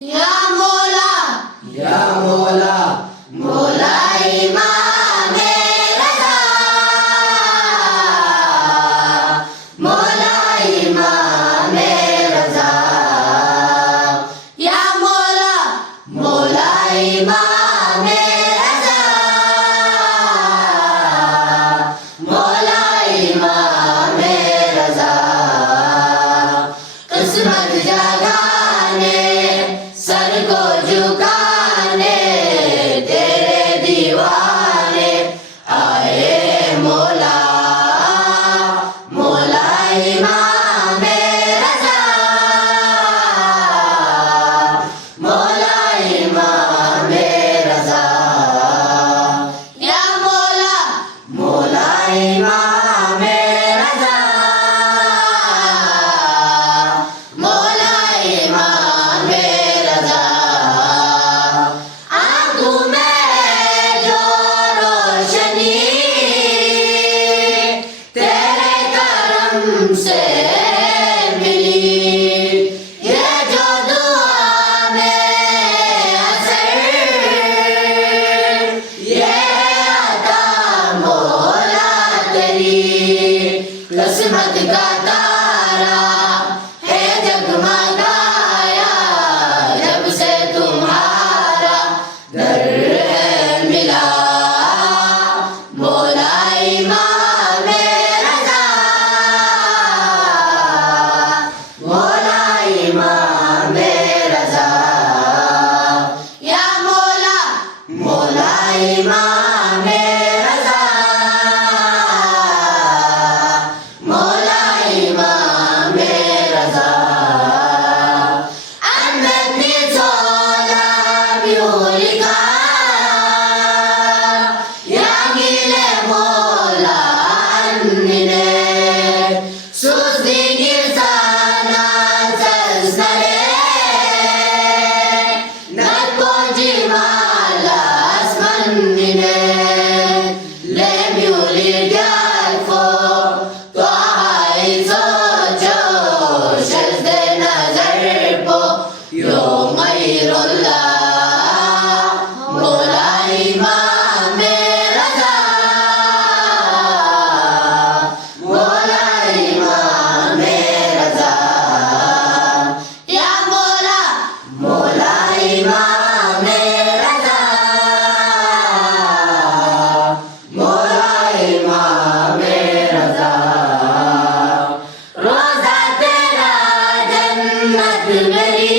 या मौला, या मौला, मौला इमामे रज़ा, मौला इमामे रज़ा। या मौला, मौला इमामे रज़ा, मौला इमामे रज़ा। किस्मत जगाने, सर को झुकाने, तेरे दीवाने आए मौला, मौला इमामे रज़ा, मौला इमामे रज़ा। या मौला, मौला इमामे रज़ा, मौला इमामे रज़ा। आंखों में जो रोशनी तेरे करम से मिली, ये जो दुआ में असर, ये अता मौला तेरी। किस्मत का तारा है जगमगाया, जब से तुम्हारा दर है मिला, मौला इमामे रज़ा, मौला इमामे रज़ा। या मौला, मौला इमामे रज़ा, मौला इमामे रज़ा। अन्नतनी सोला ब्यूलिका, यागिले मौला अन्निने, सुज़दिगी sana sesare, natpoji malas mannine, le miuli galfo, tohai socho, shazde nazar po, yo ghayrullah, mawla imame raza, mawla imame raza. Ya mawla, mawla imame raza, mawla imame raza. रोज़ा तेरा जन्नत मेरी,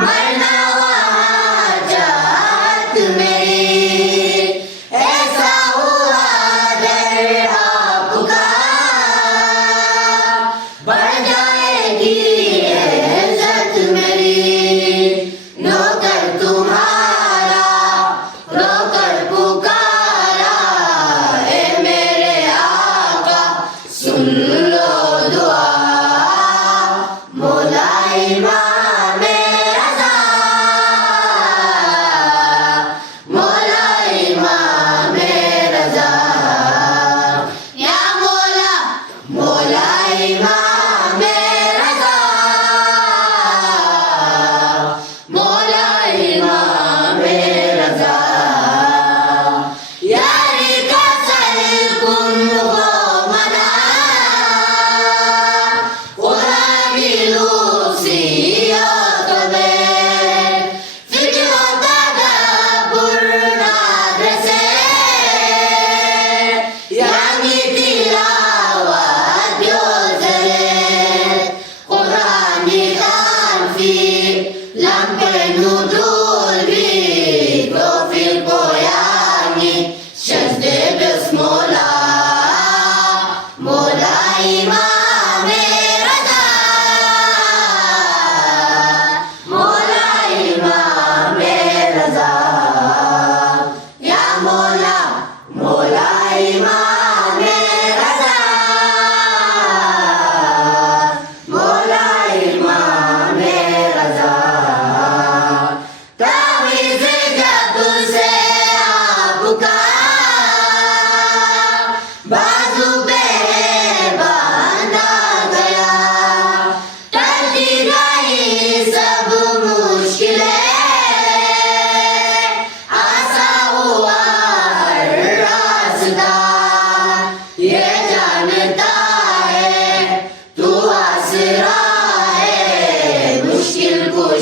मरना वहाँ चाहत मेरी। ऐसा हुआ दर आपका, बढ़ जाएगी इज़्ज़त मेरी। नौकर तुम्हारा रोकर पुकारा, ए मेरे आका सुन लो दुआ,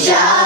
श्याम